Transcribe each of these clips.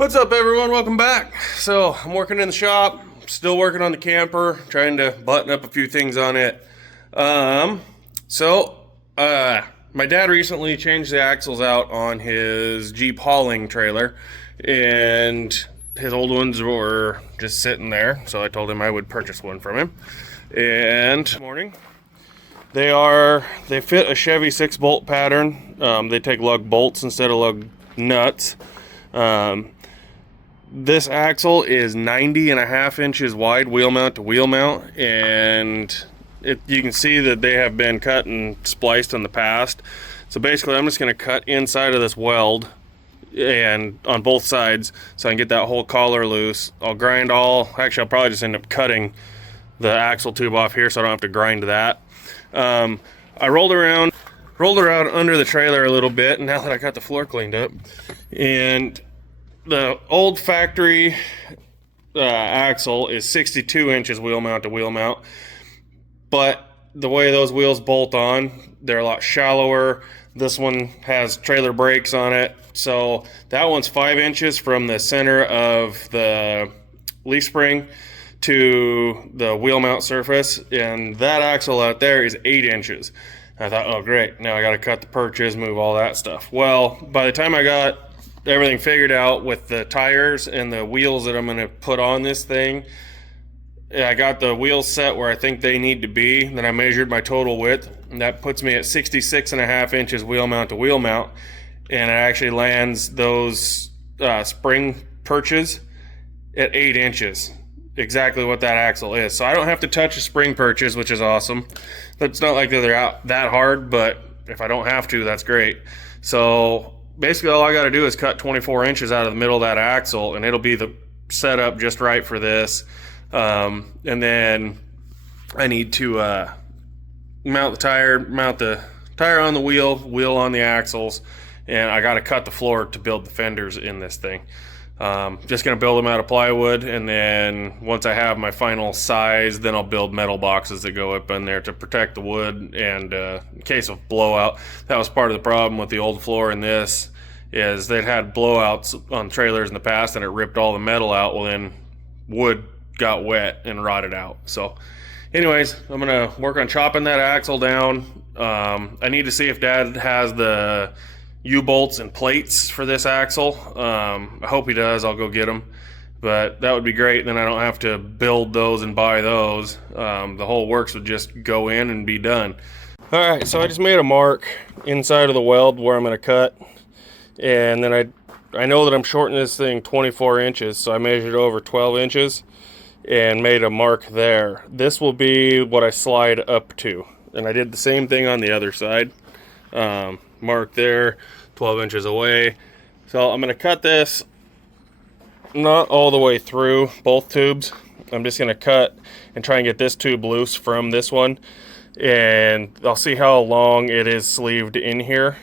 What's up, everyone? Welcome back. So I'm working in the shop, still working on the camper, trying to button up a few things on it. Um, so my dad recently changed the axles out on his Jeep hauling trailer, and his old ones were just sitting there. So I told him I would purchase one from him. And this morning, they fit a Chevy 6-bolt pattern. They take lug bolts instead of lug nuts. This axle is 90.5 inches wide, wheel mount to wheel mount, and you can see that they have been cut and spliced in the past. So basically, I'm just going to cut inside of this weld and on both sides so I can get that whole collar loose. I'll probably just end up cutting the axle tube off here so I don't have to grind that. I rolled around under the trailer a little bit, and now that I got the floor cleaned up, and the old factory axle is 62 inches wheel mount to wheel mount, but the way those wheels bolt on, they're a lot shallower. This one has trailer brakes on it, so that one's 5 inches from the center of the leaf spring to the wheel mount surface, and that axle out there is 8 inches. I thought, oh great, now I got to cut the perches, move all that stuff. Well, by the time I got everything figured out with the tires and the wheels that I'm going to put on this thing, I got the wheels set where I think they need to be. Then I measured my total width, and that puts me at 66.5 inches wheel mount to wheel mount, and it actually lands those spring perches at 8 inches, exactly what that axle is. So I don't have to touch the spring perches, which is awesome. It's not like they're out that hard, but if I don't have to, that's great. So basically all I got to do is cut 24 inches out of the middle of that axle, and it'll be the setup just right for this. And then I need to mount the tire on the wheel on the axles, and I got to cut the floor to build the fenders in this thing. Just going to build them out of plywood, and then once I have my final size, then I'll build metal boxes that go up in there to protect the wood, and in case of blowout. That was part of the problem with the old floor in this, is they'd had blowouts on trailers in the past, and it ripped all the metal out. Well, then wood got wet and rotted out. So anyways, I'm going to work on chopping that axle down. I need to see if Dad has the U-bolts and plates for this axle. I hope he does. I'll go get them, but that would be great. Then I don't have to build those and buy those. The whole works would just go in and be done. All right, so I just made a mark inside of the weld where I'm going to cut, and then I know that I'm shortening this thing 24 inches, so I measured over 12 inches and made a mark there. This will be what I slide up to, and I did the same thing on the other side. Mark there, 12 inches away. So I'm going to cut this not all the way through both tubes. I'm just going to cut and try and get this tube loose from this one, and I'll see how long it is sleeved in here,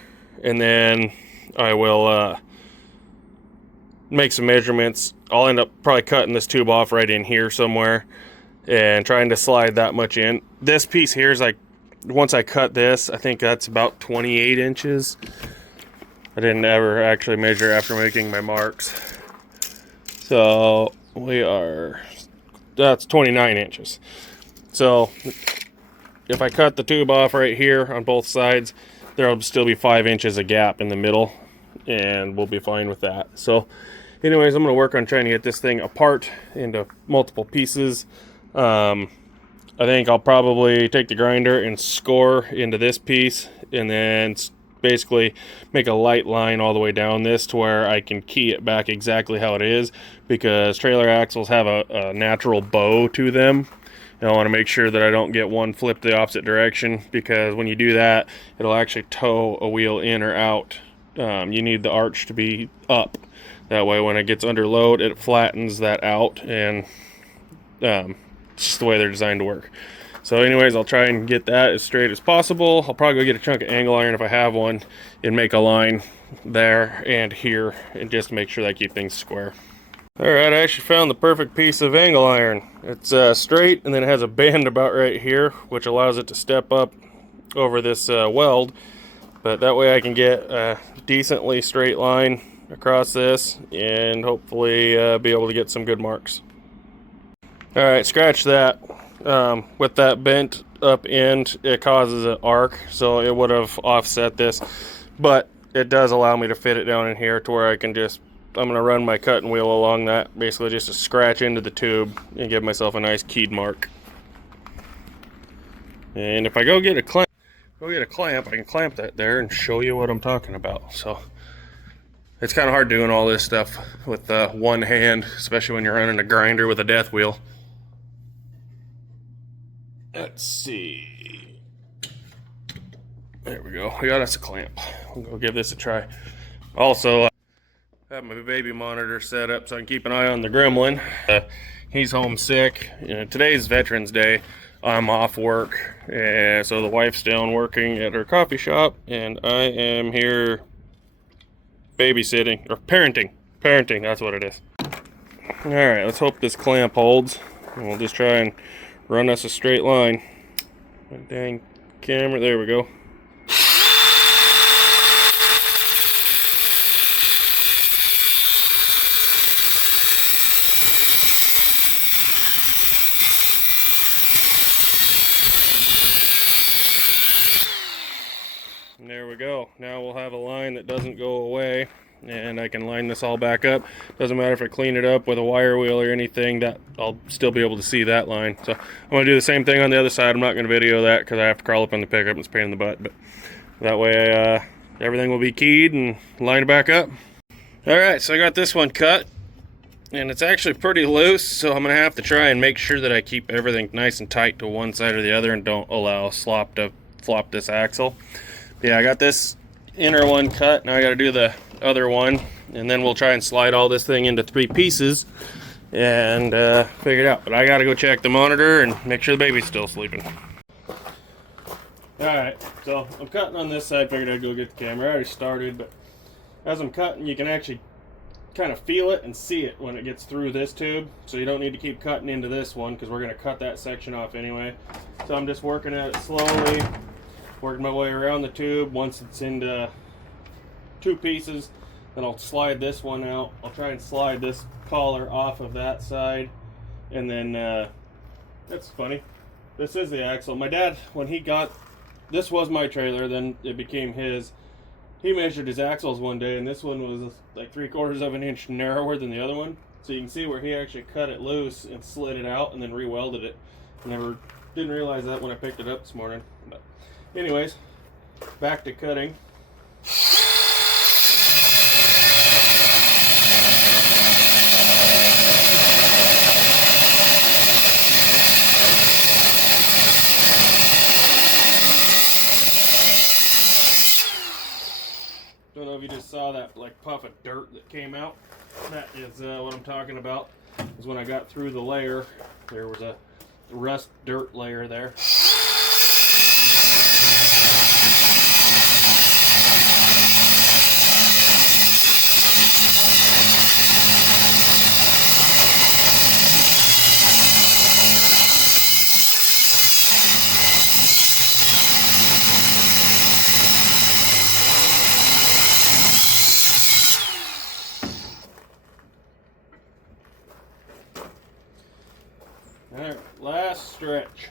and then I will make some measurements. I'll end up probably cutting this tube off right in here somewhere and trying to slide that much in. This piece here is like, once I cut this, I think that's about 28 inches. I didn't ever actually measure after making my marks. So that's 29 inches. So if I cut the tube off right here on both sides, there'll still be 5 inches of gap in the middle, and we'll be fine with that. So anyways, I'm going to work on trying to get this thing apart into multiple pieces. I think I'll probably take the grinder and score into this piece, and then basically make a light line all the way down this to where I can key it back exactly how it is, because trailer axles have a natural bow to them, and I want to make sure that I don't get one flipped the opposite direction, because when you do that, it'll actually tow a wheel in or out. You need the arch to be up. That way when it gets under load, it flattens that out, and it's just the way they're designed to work. So anyways, I'll try and get that as straight as possible. I'll probably go get a chunk of angle iron if I have one and make a line there and here, and just make sure that I keep things square. Alright, I actually found the perfect piece of angle iron. It's straight, and then it has a bend about right here, which allows it to step up over this weld. But that way I can get a decently straight line across this and hopefully be able to get some good marks. Alright, scratch that. With that bent up end, it causes an arc, so it would have offset this, but it does allow me to fit it down in here to where I can just, I'm going to run my cutting wheel along that, basically just to scratch into the tube and give myself a nice keyed mark. And if I go get a clamp, I can clamp that there and show you what I'm talking about. So it's kind of hard doing all this stuff with one hand, especially when you're running a grinder with a death wheel. Let's see. There we go. We got us a clamp. We'll go give this a try. Also, I have my baby monitor set up so I can keep an eye on the gremlin. He's home sick. Today's Veterans Day. I'm off work, and so the wife's down working at her coffee shop, and I am here babysitting, or parenting. Parenting, that's what it is. Alright, let's hope this clamp holds, and we'll just try and run us a straight line. My dang camera, there we go. And there we go. Now we'll have a line that doesn't go away, and I can line this all back up. Doesn't matter if I clean it up with a wire wheel or anything, that I'll still be able to see that line. So I'm going to do the same thing on the other side. I'm not going to video that because I have to crawl up on the pickup and it's a pain in the butt, but that way everything will be keyed and lined back up. Alright, so I got this one cut, and it's actually pretty loose, so I'm going to have to try and make sure that I keep everything nice and tight to one side or the other and don't allow slop to flop this axle. But yeah, I got this inner one cut. Now I got to do the other one, and then we'll try and slide all this thing into 3 pieces and figure it out. But I got to go check the monitor and make sure the baby's still sleeping. Alright, so I'm cutting on this side. Figured I'd go get the camera. I already started, but as I'm cutting, you can actually kind of feel it and see it when it gets through this tube. So you don't need to keep cutting into this one because we're going to cut that section off anyway. So I'm just working at it slowly, working my way around the tube. Once it's into 2 pieces, then I'll slide this one out. I'll try and slide this collar off of that side, and then that's funny, this is the axle. My dad, when he got this, was my trailer, then it became his. He measured his axles one day, and this one was like 3/4 of an inch narrower than the other one. So you can see where he actually cut it loose and slid it out and then re-welded it. Didn't realize that when I picked it up this morning. But anyways, back to cutting. Don't know if you just saw that like puff of dirt that came out. That is what I'm talking about. Is when I got through the layer, there was a rust dirt layer there. Alright, last stretch.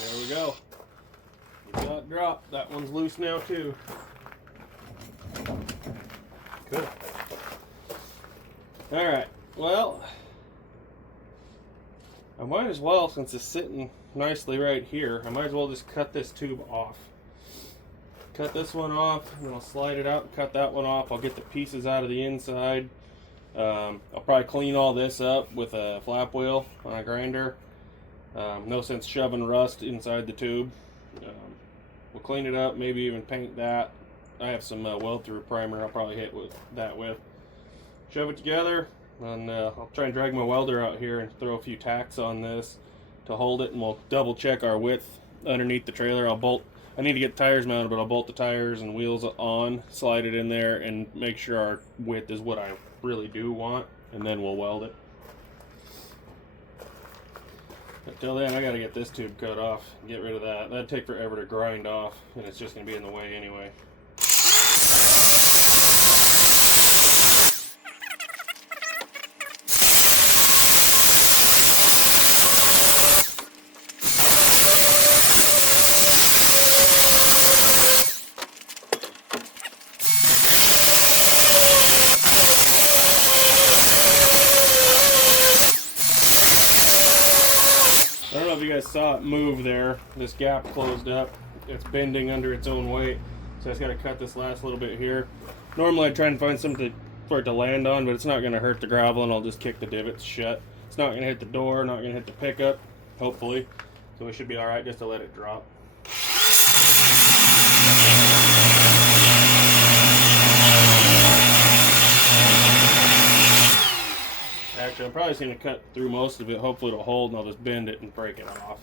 There we go. Drop. That one's loose now too. Good. Alright, well, I might as well, since it's sitting nicely right here, I might as well just cut this tube off. Cut this one off, and then I'll slide it out and cut that one off. I'll get the pieces out of the inside. I'll probably clean all this up with a flap wheel on a grinder. No sense shoving rust inside the tube. We'll clean it up, maybe even paint that. I have some weld-through primer I'll probably hit with that with. Shove it together, And I'll try and drag my welder out here and throw a few tacks on this to hold it, and we'll double check our width underneath the trailer. I need to get the tires mounted, but I'll bolt the tires and wheels on, slide it in there, and make sure our width is what I really do want, and then we'll weld it. But till then, I gotta get this tube cut off, get rid of that. That'd take forever to grind off, and it's just gonna be in the way anyway. I don't know if you guys saw it move there. This gap closed up. It's bending under its own weight. So I just got to cut this last little bit here. Normally I'd try and find something for it to land on, but it's not going to hurt the gravel, and I'll just kick the divots shut. It's not going to hit the door, not going to hit the pickup, hopefully. So we should be alright just to let it drop. Actually, I'm probably just going to cut through most of it. Hopefully it'll hold, and I'll just bend it and break it off.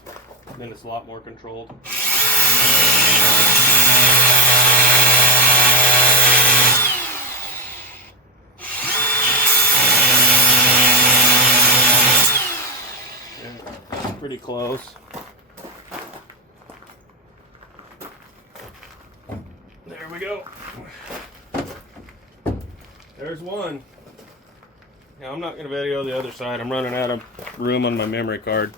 Then it's a lot more controlled. Yeah, pretty close. There we go. There's one. Now I'm not going to video the other side. I'm running out of room on my memory card.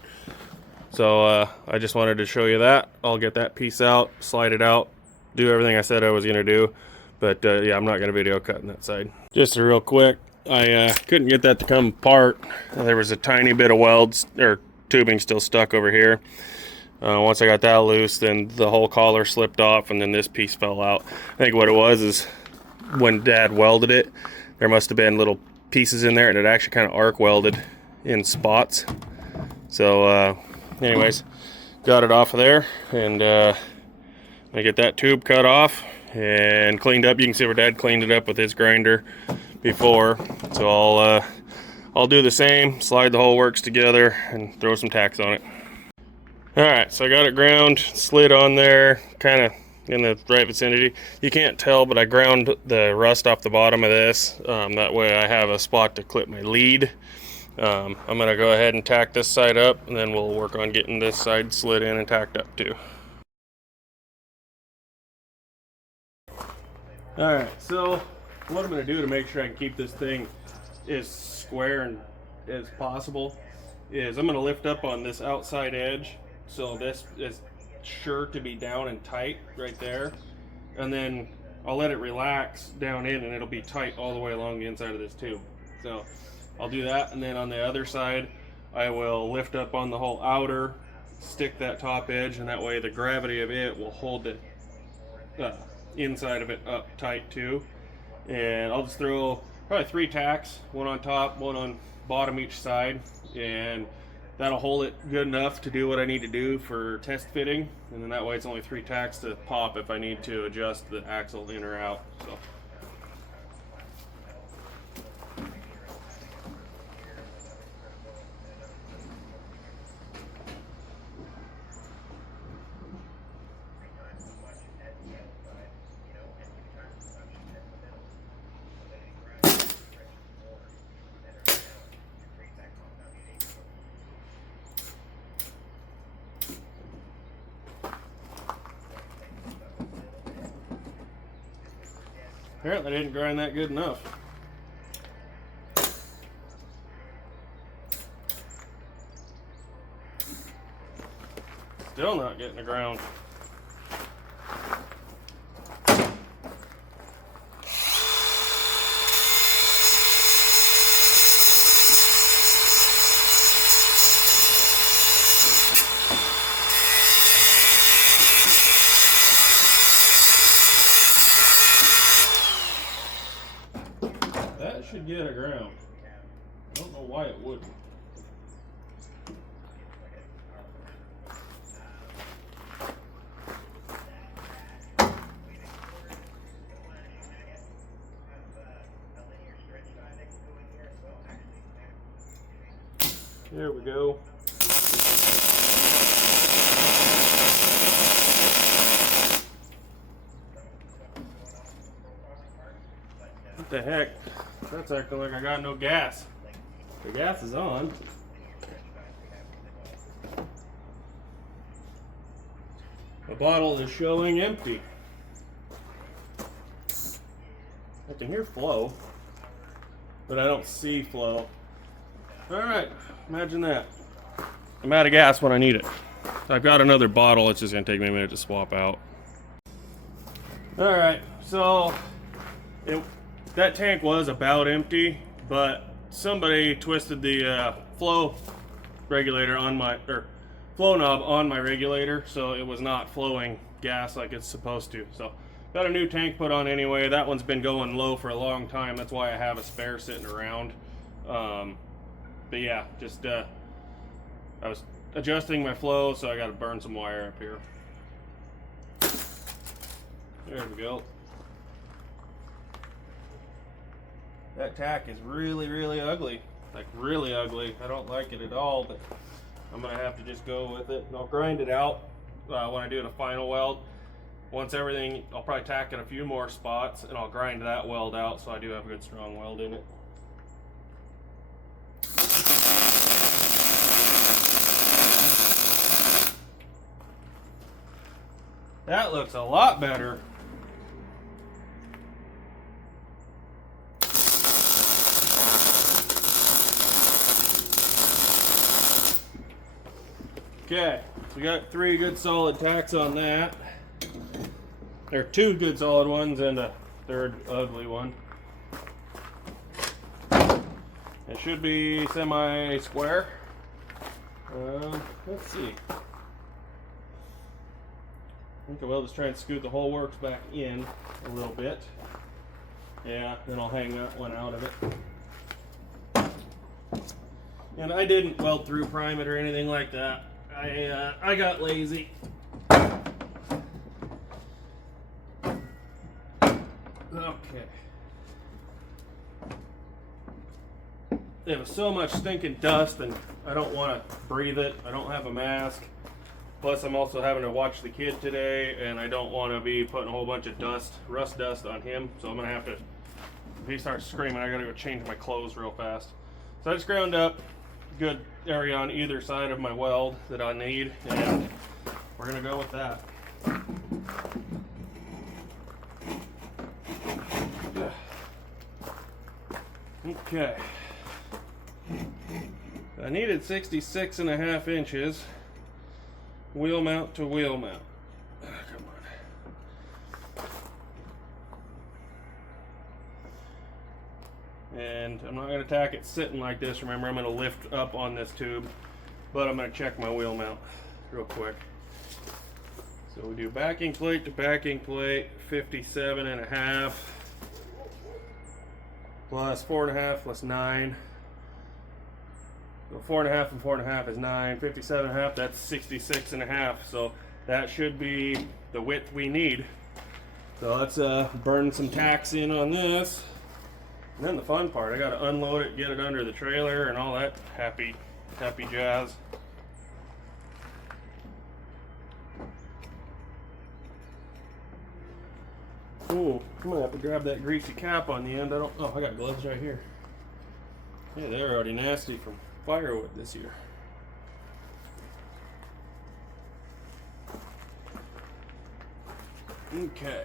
So I just wanted to show you that. I'll get that piece out, slide it out, do everything I said I was going to do. But yeah, I'm not going to video cutting that side. Just real quick, I couldn't get that to come apart. There was a tiny bit of welds or tubing still stuck over here. Once I got that loose, then the whole collar slipped off, and then this piece fell out. I think what it was is when Dad welded it, there must have been little pieces in there, and it actually kind of arc welded in spots. So anyways, got it off of there, and I get that tube cut off and cleaned up. You can see where Dad cleaned it up with his grinder before. So I'll do the same, slide the whole works together and throw some tacks on it. Alright, so I got it ground, slid on there, kind of in the right vicinity. You can't tell, but I ground the rust off the bottom of this. That way I have a spot to clip my lead. I'm going to go ahead and tack this side up, and then we'll work on getting this side slid in and tacked up too. Alright, so what I'm going to do to make sure I can keep this thing as square and as possible is I'm going to lift up on this outside edge. So this is sure to be down and tight right there, and then I'll let it relax down in, and it'll be tight all the way along the inside of this tube. So I'll do that, and then on the other side I will lift up on the whole outer, stick that top edge, and that way the gravity of it will hold the inside of it up tight too. And I'll just throw probably 3 tacks, one on top, one on bottom each side, and that'll hold it good enough to do what I need to do for test fitting. And then that way it's only 3 tacks to pop if I need to adjust the axle in or out. So apparently I didn't grind that good enough. Still not getting the ground. That should get a ground. I don't know why it wouldn't. There we go. What the heck? That's acting like I got no gas. The gas is on. The bottle is showing empty. I can hear flow, but I don't see flow. Alright, imagine that. I'm out of gas when I need it. I've got another bottle, it's just going to take me a minute to swap out. Alright, so that tank was about empty, but somebody twisted the flow regulator on my, flow knob on my regulator, so it was not flowing gas like it's supposed to. So got a new tank put on anyway. That one's been going low for a long time. That's why I have a spare sitting around. But yeah, just I was adjusting my flow, so I got to burn some wire up here. There we go. That tack is really ugly. Like really ugly. I don't like it at all, but I'm gonna have to just go with it, and I'll grind it out when I do the final weld. Once everything, I'll probably tack in a few more spots, and I'll grind that weld out so I do have a good strong weld in it. That looks a lot better. Okay, so we got 3 good solid tacks on that. There are 2 good solid ones and a 3rd ugly one. It should be semi-square. Let's see. I think I'll just try and scoot the whole works back in a little bit. Yeah, then I'll hang that one out of it. And I didn't weld through prime it or anything like that. I got lazy. Okay. There was so much stinking dust, and I don't want to breathe it. I don't have a mask. Plus, I'm also having to watch the kid today, and I don't want to be putting a whole bunch of rust dust on him. So I'm going to have to, if he starts screaming, I got to go change my clothes real fast. So I just ground up good area on either side of my weld that I need, and we're going to go with that. Okay. I needed 66.5 inches. Wheel mount to wheel mount. Come on. And I'm not going to tack it sitting like this. Remember, I'm going to lift up on this tube, but I'm going to check my wheel mount real quick. So we do backing plate to backing plate, 57.5 plus 4.5 plus 9. So 4.5 and 4.5 is 9. 57.5, that's 66.5. So that should be the width we need. So let's burn some tacks in on this. And then the fun part, I got to unload it, get it under the trailer, and all that happy jazz. Ooh, I'm gonna have to grab that greasy cap on the end. I got gloves right here. Yeah, they're already nasty from firewood this year. Okay.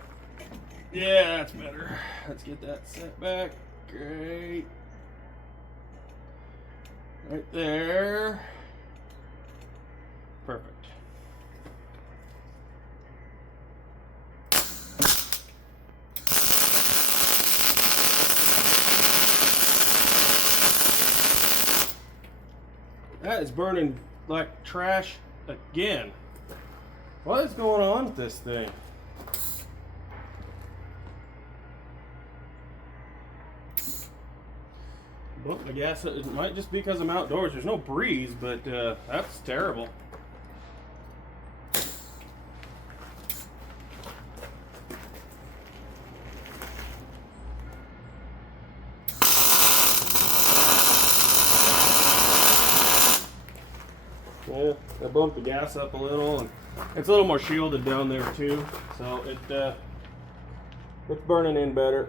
Yeah, that's better. Let's get that set back. Great. Right there. Perfect. That is burning like trash again. What is going on with this thing? Well, I guess it might just be because I'm outdoors. There's no breeze, but that's terrible. you. I bumped the gas up a little, and it's a little more shielded down there too, so it's burning in better.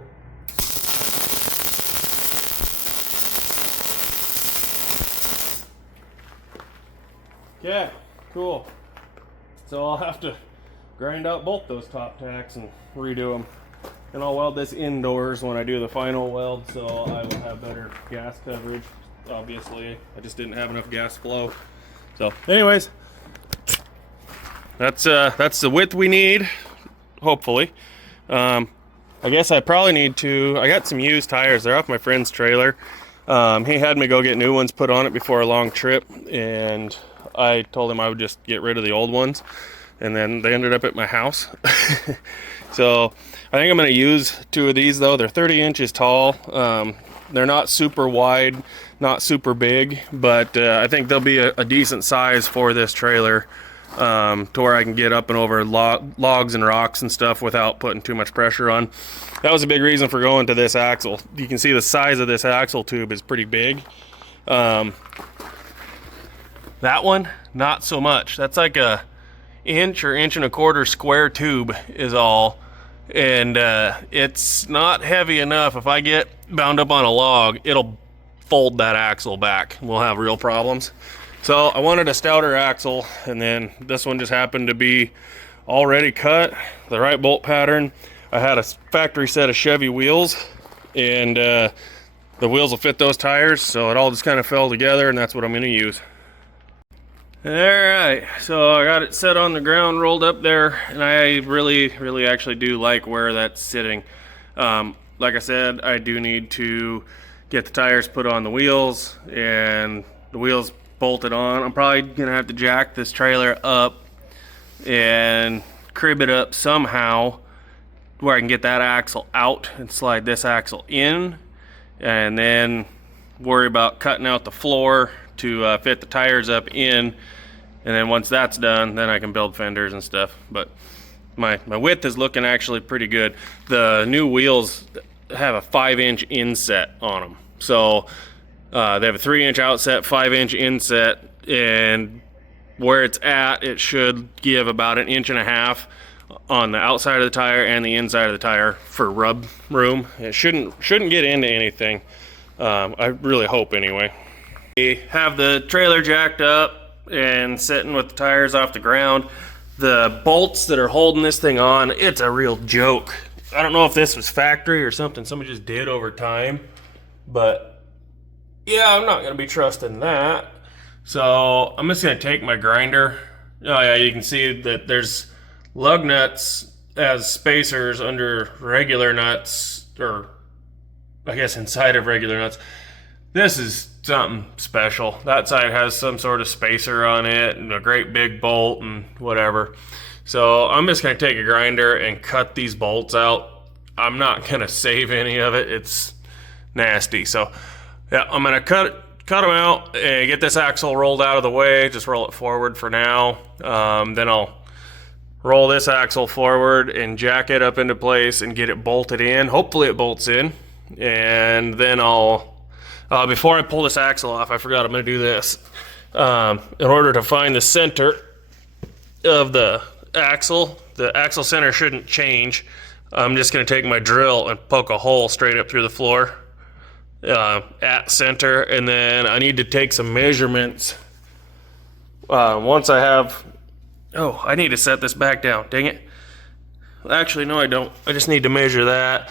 Okay, cool. So I'll have to grind out both those top tacks and redo them. And I'll weld this indoors when I do the final weld, so I will have better gas coverage. Obviously, I just didn't have enough gas flow. So anyways, that's the width we need, hopefully. I guess I probably need to, I got some used tires. They're off my friend's trailer. He had me go get new ones put on it before a long trip, and I told him I would just get rid of the old ones, and then they ended up at my house. So I think I'm going to use 2 of these though. They're 30 inches tall. They're not super wide, not super big, but I think they'll be a decent size for this trailer, to where I can get up and over logs and rocks and stuff without putting too much pressure on. That was a big reason for going to this axle. You can see the size of this axle tube is pretty big. That one, not so much. That's like a inch or inch and a quarter square tube is all. And it's not heavy enough. If I get bound up on a log, it'll fold that axle back. We'll have real problems. So I wanted a stouter axle, and then this one just happened to be already cut, the right bolt pattern. I had a factory set of Chevy wheels, and the wheels will fit those tires, so it all just kind of fell together, and that's what I'm going to use. Alright, so I got it set on the ground, rolled up there, and I really actually do like where that's sitting. Like I said, I do need to get the tires put on the wheels, and the wheels bolted on. I'm probably going to have to jack this trailer up and crib it up somehow where I can get that axle out and slide this axle in, and then worry about cutting out the floor to fit the tires up in, and then once that's done, then I can build fenders and stuff. But my width is looking actually pretty good. The new wheels have a 5-inch inset on them, so they have a 3-inch outset, 5-inch inset, and where it's at, it should give about 1.5 inches on the outside of the tire and the inside of the tire for rub room. It shouldn't get into anything. I really hope anyway. We have the trailer jacked up and sitting with the tires off the ground. The bolts that are holding this thing on, it's a real joke. I don't know if this was factory or something somebody just did over time, but yeah, I'm not gonna be trusting that. So I'm just gonna take my grinder. Oh yeah, you can see that there's lug nuts as spacers under regular nuts, or I guess inside of regular nuts. This is something special. That side has some sort of spacer on it and a great big bolt and whatever. So I'm just gonna take a grinder and cut these bolts out. I'm not gonna save any of it. It's nasty. So yeah, I'm gonna cut them out and get this axle rolled out of the way. Just roll it forward for now. Then I'll roll this axle forward and jack it up into place and get it bolted in. Hopefully it bolts in. And then I'll before I pull this axle off, I forgot I'm going to do this. In order to find the center of the axle center shouldn't change. I'm just going to take my drill and poke a hole straight up through the floor at center, and then I need to take some measurements. Once I have... Oh, I need to set this back down. Dang it. Actually, no, I don't. I just need to measure that.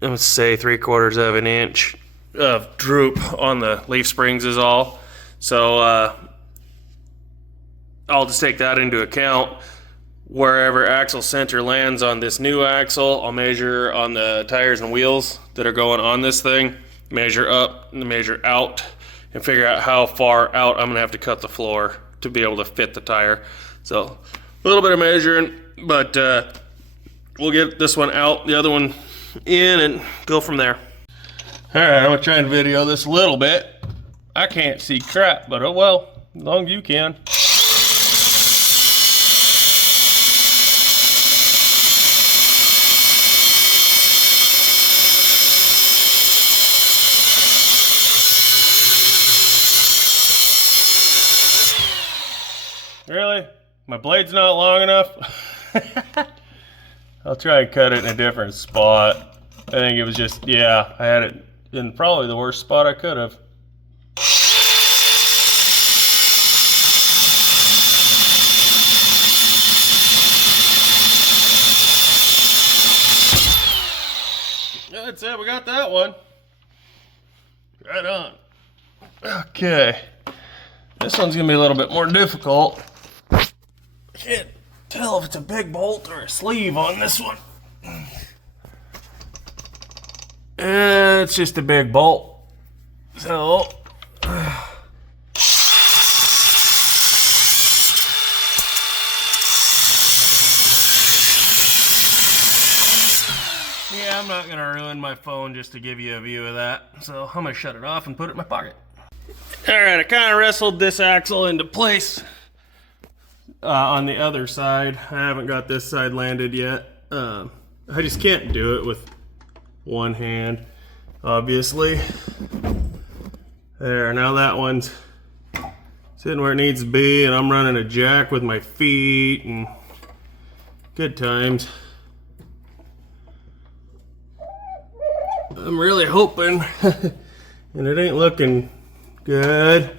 Let's say 3/4 of an inch of droop on the leaf springs is all. So I'll just take that into account. Wherever axle center lands on this new axle, I'll measure on the tires and wheels that are going on this thing, measure up and measure out, and figure out how far out I'm gonna have to cut the floor to be able to fit the tire. So a little bit of measuring, but we'll get this one out, the other one in, and go from there. All right, I'm gonna try and video this a little bit. I can't see crap, but oh well, as long as you can. Really? My blade's not long enough? I'll try and cut it in a different spot. I think it was just, yeah, I had it in probably the worst spot I could have. That's it, we got that one. Right on. Okay. This one's gonna be a little bit more difficult. Can't tell if it's a big bolt or a sleeve on this one. It's just a big bolt. So yeah, I'm not gonna ruin my phone just to give you a view of that. So I'm gonna shut it off and put it in my pocket. Alright, I kind of wrestled this axle into place on the other side. I haven't got this side landed yet. I just can't do it with one hand, obviously. There, now that one's sitting where it needs to be, and I'm running a jack with my feet, and good times. I'm really hoping, and it ain't looking good.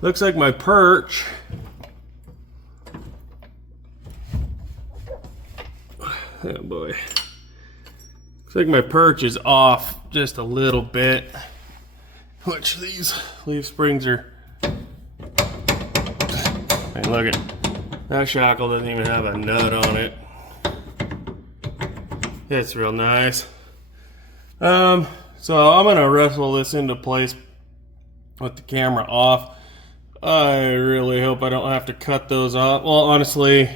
Looks like my perch oh boy. Looks like my perch is off just a little bit, which these leaf springs are. And look at that shackle, doesn't even have a nut on it. It's real nice. So I'm gonna wrestle this into place with the camera off. I really hope I don't have to cut those off. Well, honestly,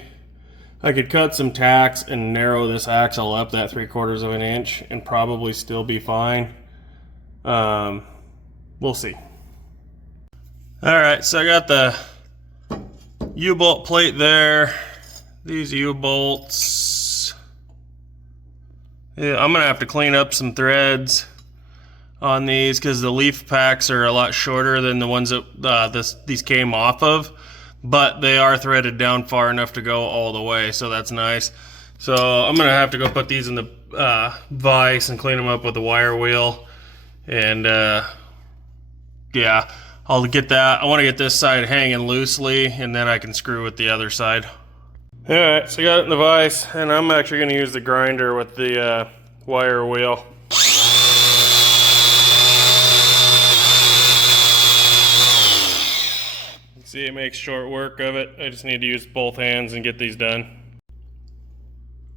I could cut some tacks and narrow this axle up that 3/4 of an inch and probably still be fine. We'll see. Alright, so I got the U-bolt plate there. These U-bolts. Yeah, I'm gonna have to clean up some threads on these because the leaf packs are a lot shorter than the ones that these came off of, but they are threaded down far enough to go all the way, so that's nice. So I'm gonna have to go put these in the vise and clean them up with a wire wheel, and yeah, I'll get that. I want to get this side hanging loosely, and then I can screw with the other side. Alright, so I got it in the vise, and I'm actually going to use the grinder with the wire wheel. See, it makes short work of it. I just need to use both hands and get these done.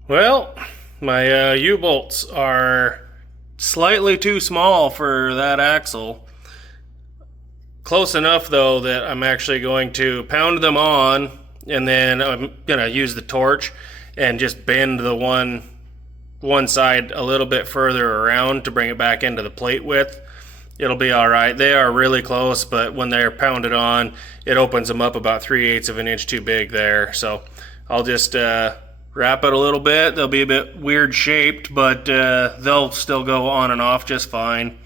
Well, my U-bolts are slightly too small for that axle. Close enough though that I'm actually going to pound them on, and then I'm gonna use the torch and just bend the one side a little bit further around to bring it back into the plate width. It'll be all right. They are really close, but when they're pounded on, it opens them up about 3/8 of an inch too big there. So I'll just wrap it a little bit. They'll be a bit weird shaped, but they'll still go on and off just fine.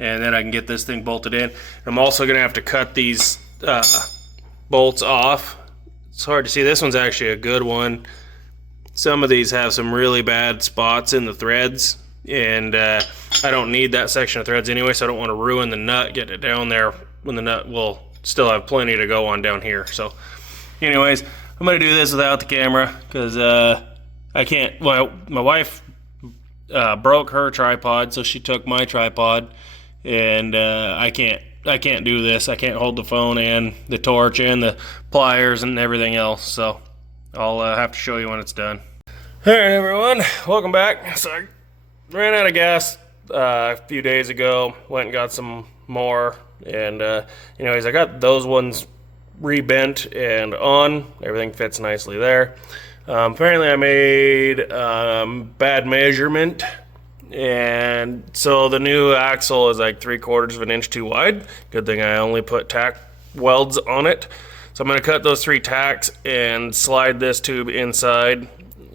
And then I can get this thing bolted in. I'm also gonna have to cut these bolts off. It's hard to see. This one's actually a good one. Some of these have some really bad spots in the threads, and I don't need that section of threads anyway, so I don't want to ruin the nut getting it down there when the nut will still have plenty to go on down here. So anyways, I'm gonna do this without the camera because I can't. Well, my wife broke her tripod, so she took my tripod, and I can't do this. I can't hold the phone and the torch and the pliers and everything else, so I'll have to show you when it's done. Alright everyone, welcome back. So I ran out of gas a few days ago, went and got some more, and anyways, I got those ones rebent and on. Everything fits nicely there. Apparently I made bad measurement, and so the new axle is like 3/4 of an inch too wide. Good thing I only put tack welds on it. So I'm going to cut those 3 tacks and slide this tube inside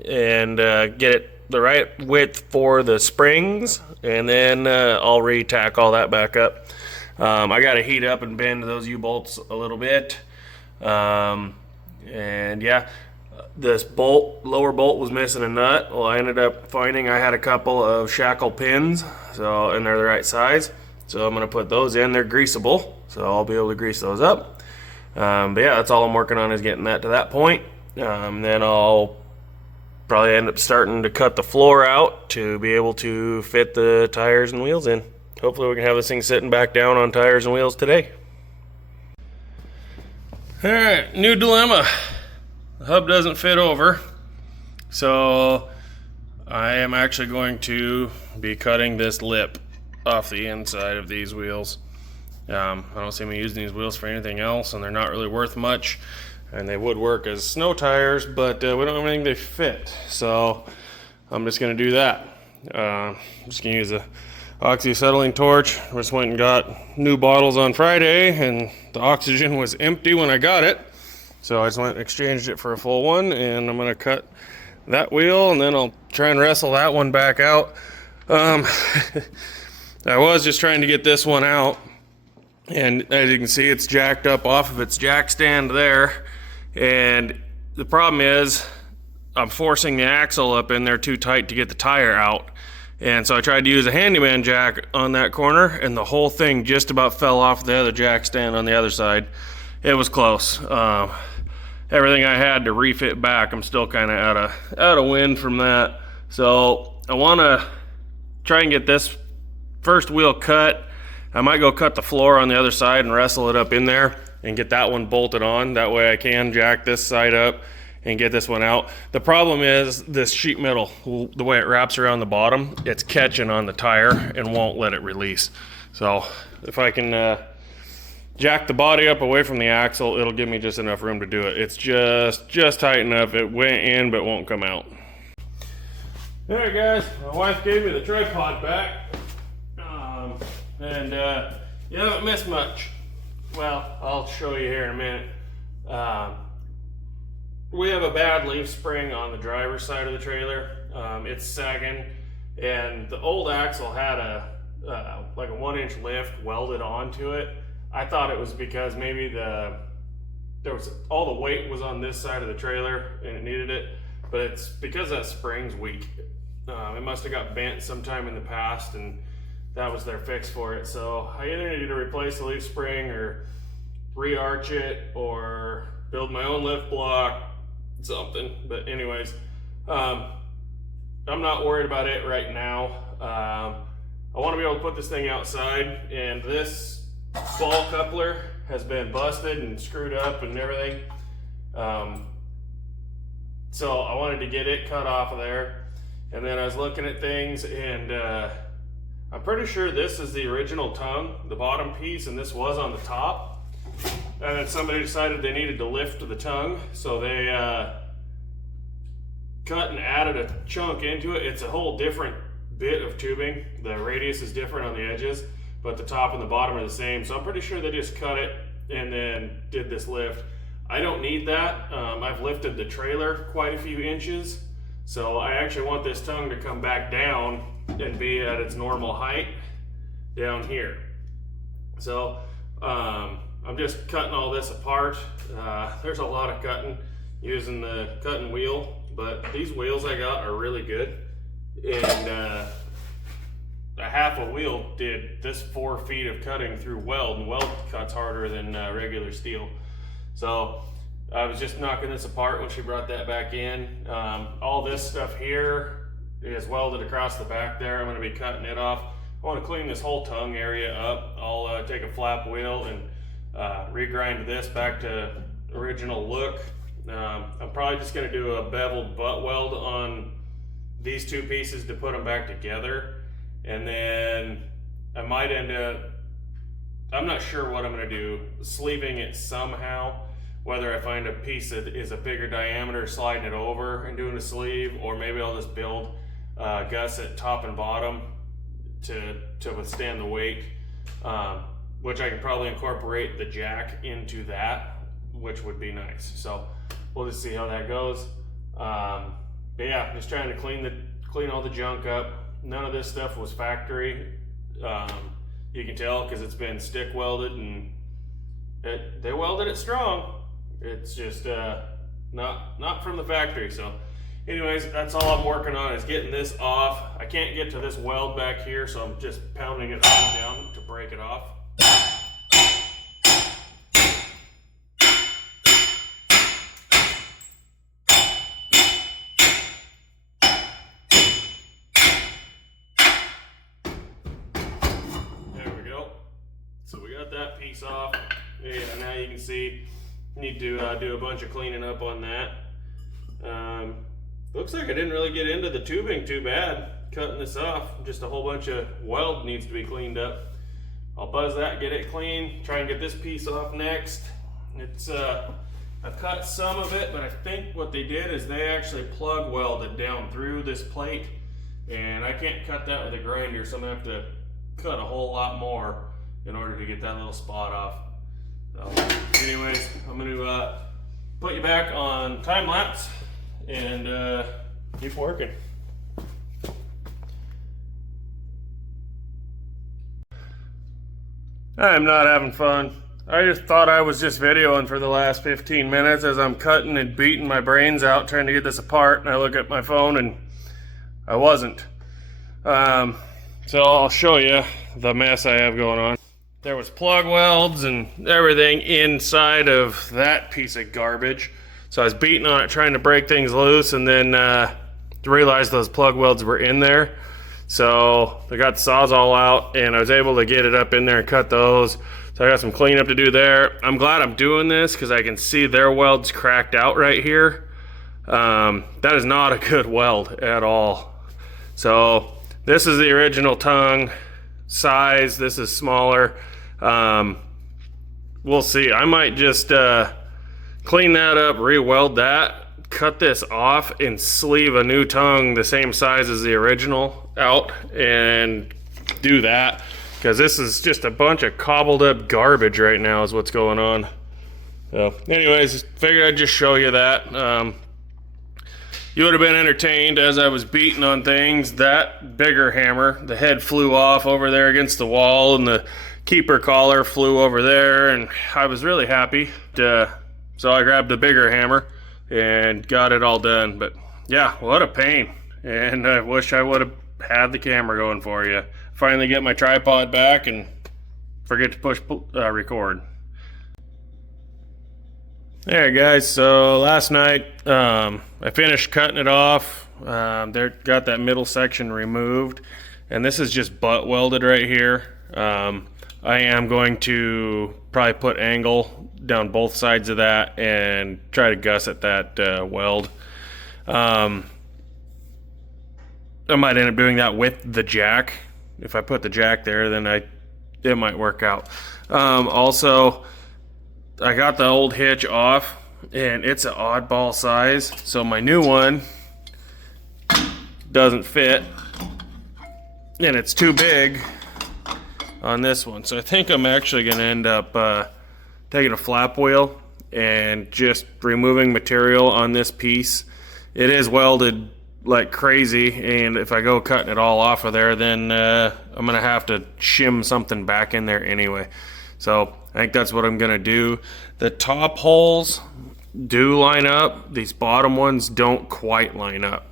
and get it the right width for the springs, and then I'll re-tack all that back up. I got to heat up and bend those U-bolts a little bit. And yeah, this lower bolt was missing a nut. Well, I ended up finding I had a couple of shackle pins, and they're the right size. So I'm gonna put those in. They're greasable, so I'll be able to grease those up. But yeah, that's all I'm working on, is getting that to that point. Then I'll probably end up starting to cut the floor out to be able to fit the tires and wheels in. Hopefully we can have this thing sitting back down on tires and wheels today. Alright, new dilemma. The hub doesn't fit over, so I am actually going to be cutting this lip off the inside of these wheels. I don't see me using these wheels for anything else, and they're not really worth much, and they would work as snow tires, but we don't have anything they fit, so I'm just going to do that. I'm just going to use a oxyacetylene torch. I just went and got new bottles on Friday, and the oxygen was empty when I got it, so I just went and exchanged it for a full one, and I'm going to cut that wheel, and then I'll try and wrestle that one back out. I was just trying to get this one out, and as you can see, it's jacked up off of its jack stand there, and the problem is I'm forcing the axle up in there too tight to get the tire out. And so I tried to use a handyman jack on that corner, and the whole thing just about fell off the other jack stand on the other side. It was close. Everything I had to refit back, I'm still kind of out of wind from that. So I want to try and get this first wheel cut. I might go cut the floor on the other side and wrestle it up in there and get that one bolted on. That way I can jack this side up and get this one out. The problem is this sheet metal, the way it wraps around the bottom, it's catching on the tire and won't let it release. So if I can jack the body up away from the axle, it'll give me just enough room to do it. It's just tight enough. It went in but won't come out. All right, guys, my wife gave me the tripod back. And you haven't missed much. Well, I'll show you here in a minute. We have a bad leaf spring on the driver's side of the trailer. It's sagging, and the old axle had like a 1-inch lift welded onto it. I thought it was because maybe all the weight was on this side of the trailer and it needed it, but it's because that spring's weak. It must have got bent sometime in the past, and that was their fix for it. So I either needed to replace the leaf spring or re-arch it or build my own lift block, something. But anyways, I'm not worried about it right now. I want to be able to put this thing outside, and this ball coupler has been busted and screwed up and everything. So I wanted to get it cut off of there, and then I was looking at things, and I'm pretty sure this is the original tongue, the bottom piece, and this was on the top. And then somebody decided they needed to lift the tongue, so they cut and added a chunk into it. It's a whole different bit of tubing. The radius is different on the edges, but the top and the bottom are the same. So I'm pretty sure they just cut it and then did this lift. I don't need that. I've lifted the trailer quite a few inches, so I actually want this tongue to come back down and be at its normal height down here. So I'm just cutting all this apart. There's a lot of cutting using the cutting wheel, but these wheels I got are really good, and a half a wheel did this 4 feet of cutting through weld, and weld cuts harder than regular steel. So I was just knocking this apart when she brought that back in. All this stuff here is welded across the back there. I'm going to be cutting it off. I want to clean this whole tongue area up. I'll take a flap wheel and regrind this back to original look. I'm probably just going to do a beveled butt weld on these two pieces to put them back together, and then I might end up, I'm not sure what I'm going to do, sleeving it somehow, whether I find a piece that is a bigger diameter, sliding it over and doing a sleeve, or maybe I'll just build gusset top and bottom to withstand the weight, which I can probably incorporate the jack into that, which would be nice. So we'll just see how that goes. But yeah, just trying to clean all the junk up. None of this stuff was factory. You can tell because it's been stick welded, and they welded it strong. It's just not from the factory. So anyways, that's all I'm working on, is getting this off. I can't get to this weld back here, so I'm just pounding it up and down to break it off. So we got that piece off, and now you can see need to do a bunch of cleaning up on that. Looks like I didn't really get into the tubing too bad cutting this off. Just a whole bunch of weld needs to be cleaned up. I'll buzz that, get it clean, try and get this piece off next. It's I've cut some of it, but I think what they did is they actually plug welded down through this plate, and I can't cut that with a grinder, so I'm gonna have to cut a whole lot more in order to get that little spot off. So anyways, I'm going to put you back on time lapse and keep working. I'm not having fun. I just thought I was just videoing for the last 15 minutes as I'm cutting and beating my brains out trying to get this apart, and I look at my phone and I wasn't. So I'll show you the mess I have going on. There was plug welds and everything inside of that piece of garbage. So I was beating on it trying to break things loose, and then realized those plug welds were in there. So I got the Sawzall out and I was able to get it up in there and cut those. So I got some cleanup to do there. I'm glad I'm doing this because I can see their welds cracked out right here. That is not a good weld at all. So this is the original tongue size. This is smaller. We'll see. I might just clean that up, re-weld that, cut this off, and sleeve a new tongue the same size as the original out, and do that, because this is just a bunch of cobbled up garbage right now is what's going on. So anyways, figured I'd just show you that. You would have been entertained as I was beating on things. That bigger hammer, the head flew off over there against the wall, and the keeper collar flew over there, and I was really happy. So I grabbed the bigger hammer and got it all done. But yeah, what a pain. And I wish I would have had the camera going for you. Finally get my tripod back and forget to push record. There guys, so last night I finished cutting it off. There, got that middle section removed, and this is just butt welded right here. I am going to probably put angle down both sides of that and try to gusset that weld. I might end up doing that with the jack. If I put the jack there, then it might work out. Also, I got the old hitch off, and it's an oddball size, so my new one doesn't fit, and it's too big on this one. So I think I'm actually going to end up taking a flap wheel and just removing material on this piece. It is welded like crazy, and if I go cutting it all off of there, then I'm going to have to shim something back in there anyway. So I think that's what I'm going to do. The top holes do line up. These bottom ones don't quite line up.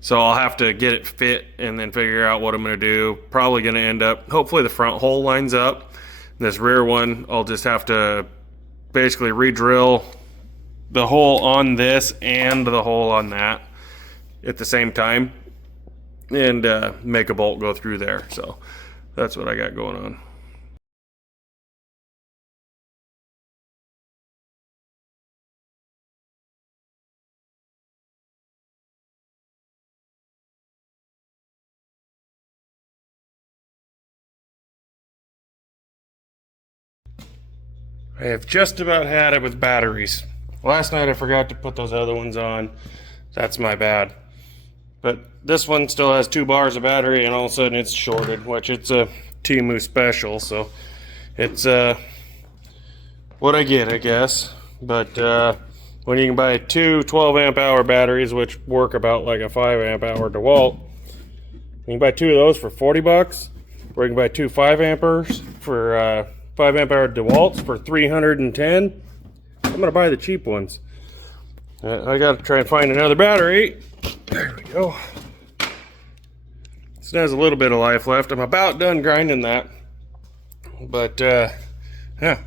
So I'll have to get it fit and then figure out what I'm going to do. Probably going to end up, hopefully the front hole lines up. This rear one, I'll just have to basically re-drill the hole on this and the hole on that at the same time, and make a bolt go through there. So that's what I got going on. I have just about had it with batteries. Last night I forgot to put those other ones on. That's my bad. But this one still has 2 bars of battery, and all of a sudden it's shorted, which it's a Temu special, so it's what I get, I guess. But when you can buy 2 12 amp hour batteries, which work about like a 5 amp hour DeWalt, you can buy 2 of those for 40 bucks, or you can buy 2 5 ampers for 5 amp hour DeWalts for 310. I'm gonna buy the cheap ones. I gotta try and find another battery. There we go. This has a little bit of life left. I'm about done grinding that. But, yeah.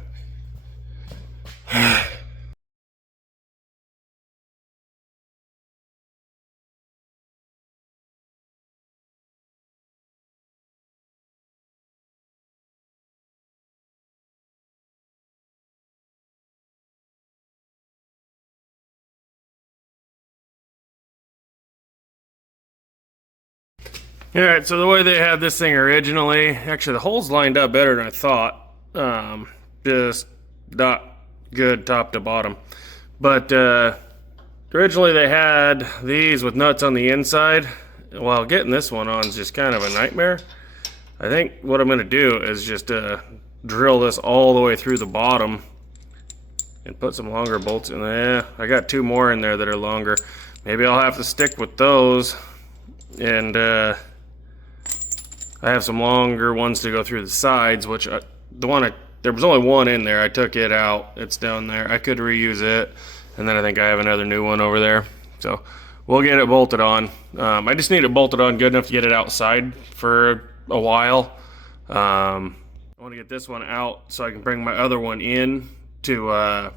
Alright, so the way they had this thing originally, actually the holes lined up better than I thought. Just not good top to bottom. But originally they had these with nuts on the inside. Well, getting this one on is just kind of a nightmare. I think what I'm going to do is just drill this all the way through the bottom and put some longer bolts in there. I got 2 more in there that are longer. Maybe I'll have to stick with those, and I have some longer ones to go through the sides, which there was only one in there. I took it out. It's down there. I could reuse it, and then I think I have another new one over there. So we'll get it bolted on. I just need it bolted on good enough to get it outside for a while. I want to get this one out so I can bring my other one in to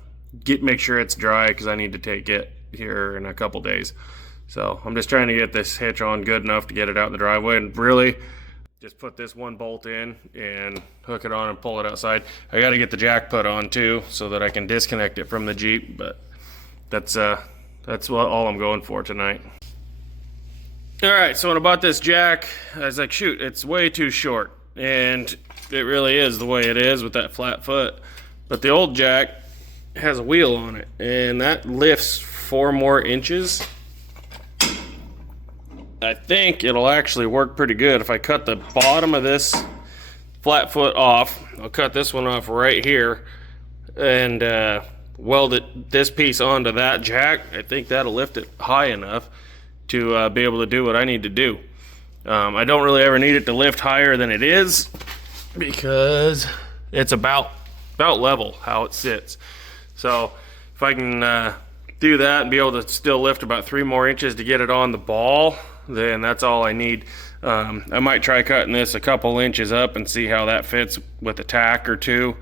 make sure it's dry, because I need to take it here in a couple days. So I'm just trying to get this hitch on good enough to get it out in the driveway, and really just put this one bolt in and hook it on and pull it outside. I got to get the jack put on too, so that I can disconnect it from the Jeep, but that's all I'm going for tonight. Alright, so when I bought this jack, I was like, shoot, it's way too short. And it really is the way it is with that flat foot. But the old jack has a wheel on it, and that lifts 4 more inches. I think it'll actually work pretty good if I cut the bottom of this flat foot off. I'll cut this one off right here and weld this piece onto that jack. I think that'll lift it high enough to be able to do what I need to do. I don't really ever need it to lift higher than it is, because it's about level how it sits. So if I can do that and be able to still lift about 3 more inches to get it on the ball, then that's all I need. I might try cutting this a couple inches up and see how that fits with a tack or 2.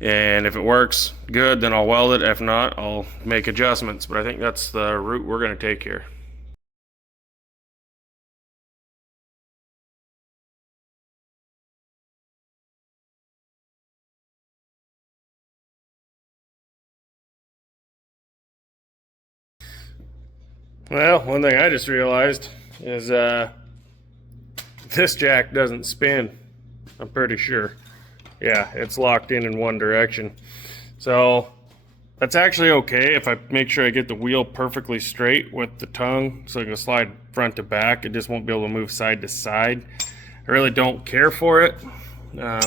And if it works good, then I'll weld it. If not, I'll make adjustments. But I think that's the route we're going to take here. Well, one thing I just realized is this jack doesn't spin. I'm pretty sure. Yeah, it's locked in one direction. So that's actually okay if I make sure I get the wheel perfectly straight with the tongue, so I can slide front to back. It just won't be able to move side to side. I really don't care for it.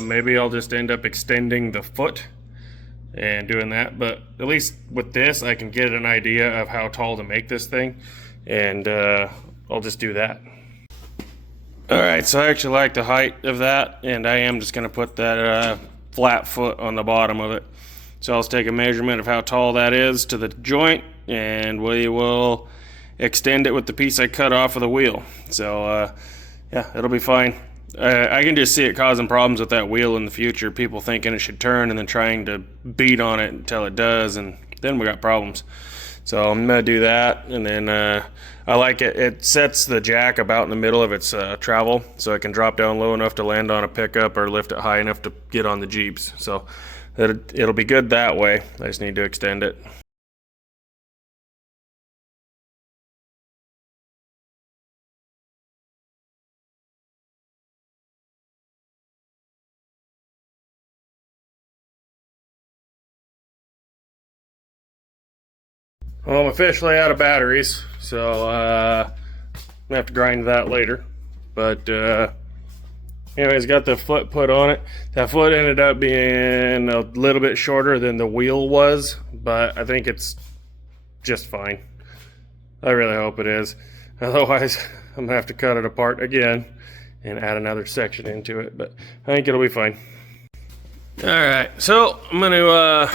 Maybe I'll just end up extending the foot and doing that, but at least with this I can get an idea of how tall to make this thing, and I'll just do that. Alright, so I actually like the height of that, and I am just going to put that flat foot on the bottom of it. So I'll take a measurement of how tall that is to the joint, and we will extend it with the piece I cut off of the wheel. So yeah, it'll be fine. I can just see it causing problems with that wheel in the future. People thinking it should turn and then trying to beat on it until it does, and then we got problems. So I'm going to do that, and then I like it. It sets the jack about in the middle of its travel, so it can drop down low enough to land on a pickup or lift it high enough to get on the Jeeps. So it'll be good that way. I just need to extend it. Well, I'm officially out of batteries, so I'm gonna have to grind that later. But anyways, got the foot put on it. That foot ended up being a little bit shorter than the wheel was, but I think it's just fine. I really hope it is. Otherwise, I'm gonna have to cut it apart again and add another section into it, but I think it'll be fine. All right, so I'm gonna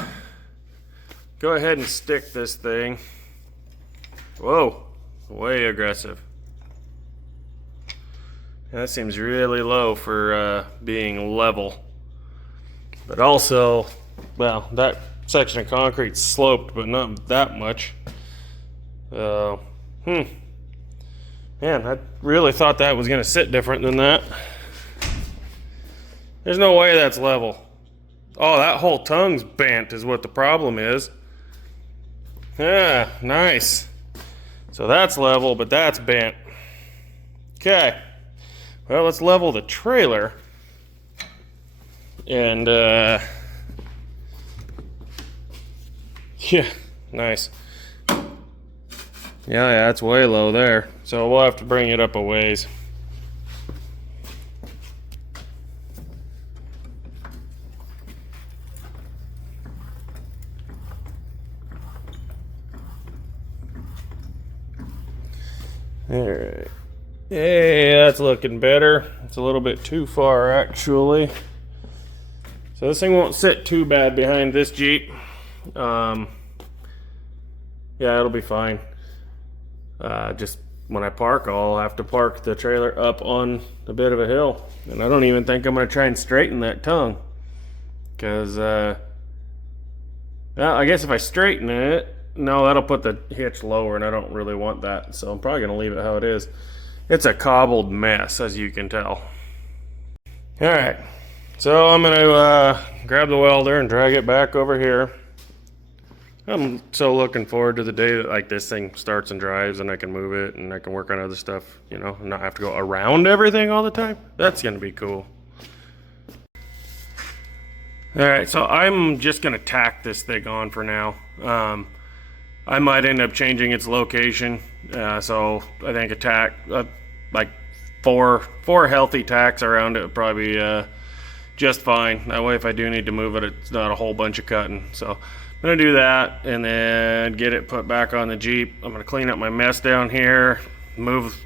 go ahead and stick this thing Whoa, way aggressive. That seems really low for being level. But also, well, that section of concrete sloped, but not that much. Man, I really thought that was going to sit different than that. There's no way that's level. Oh, that whole tongue's bent is what the problem is. Yeah, nice. So that's level, but that's bent. Okay. Well, let's level the trailer. And, yeah, nice. Yeah, it's way low there. So we'll have to bring it up a ways. Alright. Hey, that's looking better. It's a little bit too far, actually. So this thing won't sit too bad behind this Jeep. Yeah, it'll be fine. Just when I park, I'll have to park the trailer up on a bit of a hill. And I don't even think I'm going to try and straighten that tongue. Because, well, I guess if I straighten it, no, that'll put the hitch lower, and I don't really want that. So I'm probably going to leave it how it is. It's a cobbled mess, as you can tell. Alright, so I'm going to grab the welder and drag it back over here. I'm so looking forward to the day that like this thing starts and drives and I can move it and I can work on other stuff, you know, and not have to go around everything all the time. That's going to be cool. Alright, so I'm just going to tack this thing on for now. I might end up changing its location, so I think a tack, like four healthy tacks around it would probably be just fine. That way if I do need to move it, it's not a whole bunch of cutting. So I'm going to do that and then get it put back on the Jeep. I'm going to clean up my mess down here, move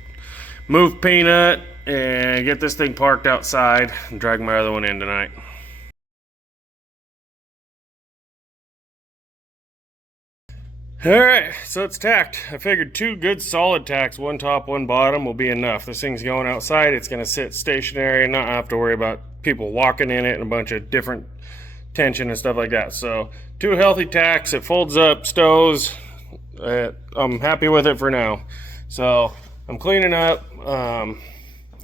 Peanut, and get this thing parked outside and drag my other one in tonight. Alright, so it's tacked. I figured 2 good solid tacks, one top, one bottom, will be enough. This thing's going outside, it's going to sit stationary and not have to worry about people walking in it and a bunch of different tension and stuff like that. So 2 healthy tacks, it folds up, stows. I'm happy with it for now. So I'm cleaning up. I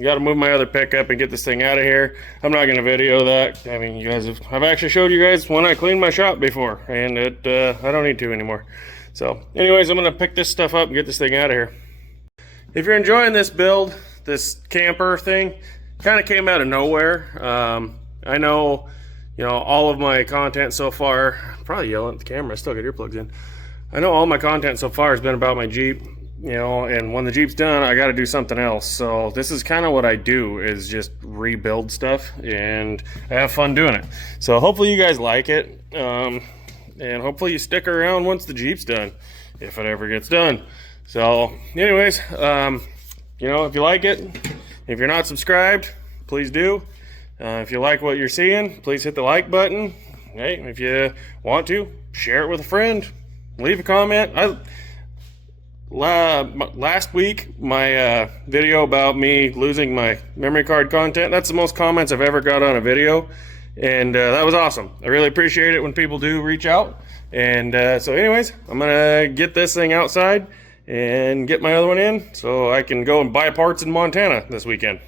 got to move my other pickup and get this thing out of here. I'm not going to video that. I mean, I've actually showed you guys when I cleaned my shop before, and I don't need to anymore. So anyways, I'm going to pick this stuff up and get this thing out of here. If you're enjoying this build, this camper thing, kind of came out of nowhere. I know, you know, all of my content so far, I'm probably yelling at the camera, I still got earplugs in. I know all my content so far has been about my Jeep, you know, and when the Jeep's done, I got to do something else. So this is kind of what I do, is just rebuild stuff, and I have fun doing it. So hopefully you guys like it, and hopefully you stick around once the Jeep's done, if it ever gets done. So anyways, you know, if you like it, if you're not subscribed, please do. If you like what you're seeing, please hit the like button. Hey, if you want to, share it with a friend. Leave a comment. Last week, my video about me losing my memory card content, that's the most comments I've ever got on a video. And that was awesome. I really appreciate it when people do reach out. And so anyways, I'm going to get this thing outside and get my other one in so I can go and buy parts in Montana this weekend.